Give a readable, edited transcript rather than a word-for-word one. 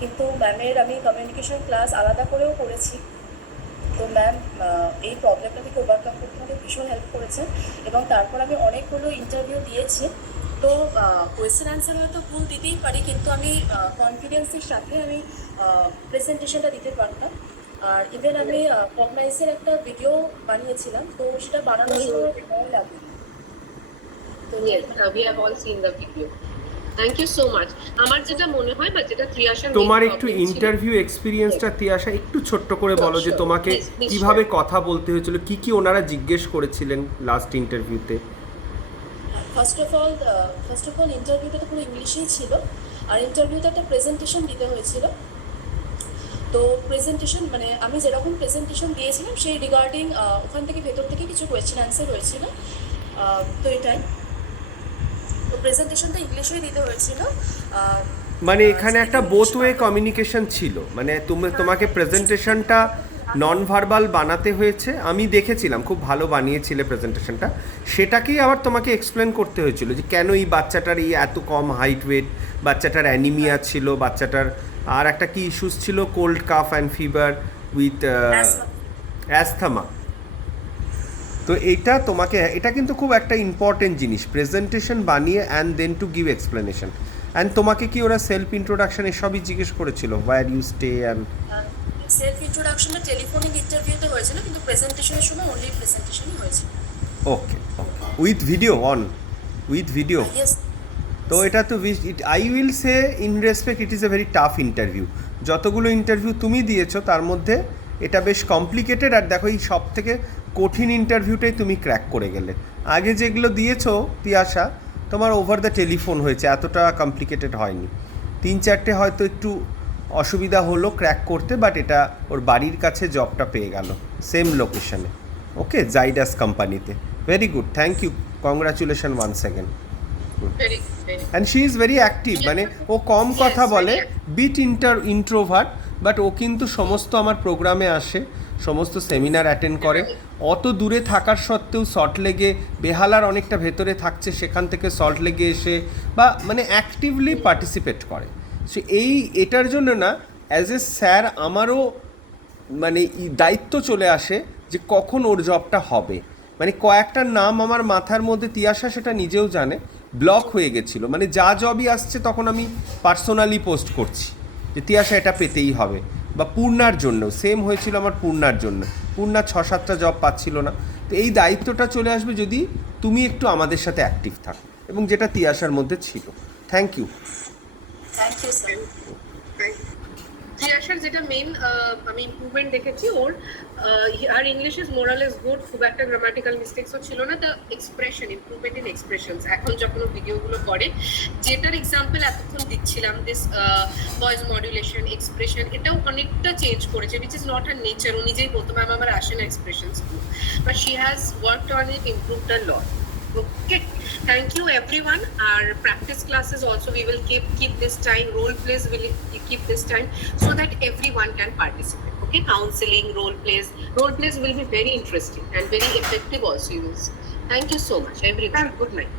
কিন্তু ম্যামের আমি কমিউনিকেশন ক্লাস আলাদা করেও করেছি। তো ম্যাম এই প্রবলেমটা থেকে ওভারকাম করতে আমাকে ভীষণ হেল্প করেছেন, এবং তারপর আমি অনেকগুলো ইন্টারভিউ দিয়েছি। তো কোয়েশ্চেন অ্যান্সার হয়তো ভুল দিতেই পারি, কিন্তু আমি কনফিডেন্সের সাথে আমি প্রেজেন্টেশনটা দিতে পারতাম। আর ইভেন আমি কগনাইসের একটা ভিডিও বানিয়েছিলাম, তো সেটা বানানোর সময় ভয় লাগে। তো Yes, we have all seen the video. Thank you so much. আমার যেটা মনে হয় বা যেটা ত্রিয়াশার তোমার একটু ইন্টারভিউ এক্সপিরিয়েন্সটা তিয়াশা একটু ছোট্ট করে বলো, যে তোমাকে কিভাবে কথা বলতে হয়েছিল, কি কি ওনারা জিজ্ঞেস করেছিলেন লাস্ট ইন্টারভিউতে? ফার্স্ট অফ অল ইন্টারভিউটা তো পুরো ইংলিশেই ছিল, আর ইন্টারভিউতে একটা প্রেজেন্টেশন দিতে হয়েছিল। তো প্রেজেন্টেশন মানে আমি যেরকম প্রেজেন্টেশন দিয়েছিলাম সেই রিগার্ডিং ওখান থেকে ভেতর থেকে কিছু কোয়েশ্চেন অ্যান্সার হয়েছিল। তো এটাই, তো প্রেজেন্টেশনটা ইংলিশেই দিতে হয়েছিল। মানে এখানে একটা বোথ ওয়ে কমিউনিকেশন ছিল, মানে তোমাকে প্রেজেন্টেশনটা নন ভার্বাল বানাতে হয়েছে, আমি দেখেছিলাম খুব ভালো বানিয়েছিলে প্রেজেন্টেশনটা, সেটাকেই আবার তোমাকে এক্সপ্লেন করতে হয়েছিল যে কেন এই বাচ্চাটার এই এত কম হাইট ওয়েট, বাচ্চাটার অ্যানিমিয়া ছিল, বাচ্চাটার আর একটা কি ইস্যুস ছিল, cold cough and fever with asthma. তো এটা কিন্তু খুব একটা ইম্পর্টেন্ট জিনিস, প্রেজেন্টেশন বানিয়ে and then to give explanation. And তোমাকে কি ওরা সেলফ ইন্ট্রোডাকশন এসবই জিজ্ঞেস করেছিল, where you stay and? Self ইন্ট্রোডাকশনটা টেলিফোনিক ইন্টারভিউতে হয়েছিল, কিন্তু প্রেজেন্টেশনের সময় অনলি প্রেজেন্টেশনই হয়েছিল। Okay okay, with video on, with video. Yes. তো এটা তো I will say in respect it is a very tough interview. যতগুলো ইন্টারভিউ তুমি দিয়েছো তার মধ্যে এটা বেশ কমপ্লিকেটেড, আর দেখো এই সব থেকে কঠিন ইন্টারভিউটাই তুমি ক্র্যাক করে গেলে। আগে যেগুলো দিয়েছো তিয়াশা, তোমার ওভার দ্য টেলিফোন হয়েছে, এতটা কমপ্লিকেটেড হয়নি। 3-4টে হয়তো একটু অসুবিধা হলো ক্র্যাক করতে, বাট এটা ওর বাড়ির কাছে জবটা পেয়ে গেল সেম লোকেশনে। ওকে, জাইডাস কোম্পানিতে। Very good, thank you, congratulation once second. And she is very active, মানে ও কম কথা বলে, বিট ইন্ট্রোভার্ট, বাট ও কিন্তু সমস্ত আমার প্রোগ্রামে আসে, সমস্ত সেমিনার অ্যাটেন্ড করে। অত দূরে থাকার সত্ত্বেও সল্টলেকে, বেহালার অনেকটা ভেতরে থাকছে, সেখান থেকে সল্টলেকে এসে বা মানে অ্যাক্টিভলি পার্টিসিপেট করে। সে এটার জন্য না, অ্যাজ এ স্যার আমারও মানে দায়িত্ব চলে আসে যে কখন ওর জবটা হবে। মানে কয়েকটা নাম আমার মাথার মধ্যে, তিয়াশা সেটা নিজেও জানে, ব্লক হয়ে গেছিলো, মানে যা জবই আসছে তখন আমি পার্সোনালি পোস্ট করছি যে তিয়াশা এটা পেতেই হবে। বা পূর্ণার জন্য সেম হয়েছিল, আমার পূর্ণার জন্য, পূর্ণা 6-7টা জব পাচ্ছিল না। তো এই দায়িত্বটা চলে আসবে যদি তুমি একটু আমাদের সাথে অ্যাক্টিভ থাকো, এবং যেটা তিয়াশার মধ্যে ছিল। Thank you. Thank you sir. ত্রিয়াশার যেটা মেইন আমি ইমপ্রুভমেন্ট দেখেছি, ওর আর ইংলিশ ইজ মোরালেস গুড, খুব একটা গ্রামাটিক্যাল মিস্টেক্সও ছিল না। The expression, improvement in expressions, এখন যখন ও ভিডিওগুলো করে, যেটার এক্সাম্পল এতক্ষণ দিচ্ছিলাম, দিস ভয়েস মডুলেশন, এক্সপ্রেশন, এটাও অনেকটা চেঞ্জ করেছে, which is not her nature. ও নিজেই বলতো ম্যাম আমার আসে না expressions, but she has worked on it, improved a lot. Okay, thank you everyone. Our practice classes also we will keep this time, role plays will keep this time so that everyone can participate. Okay, counseling, role plays will be very interesting and very effective also. Thank you so much everyone. Good night.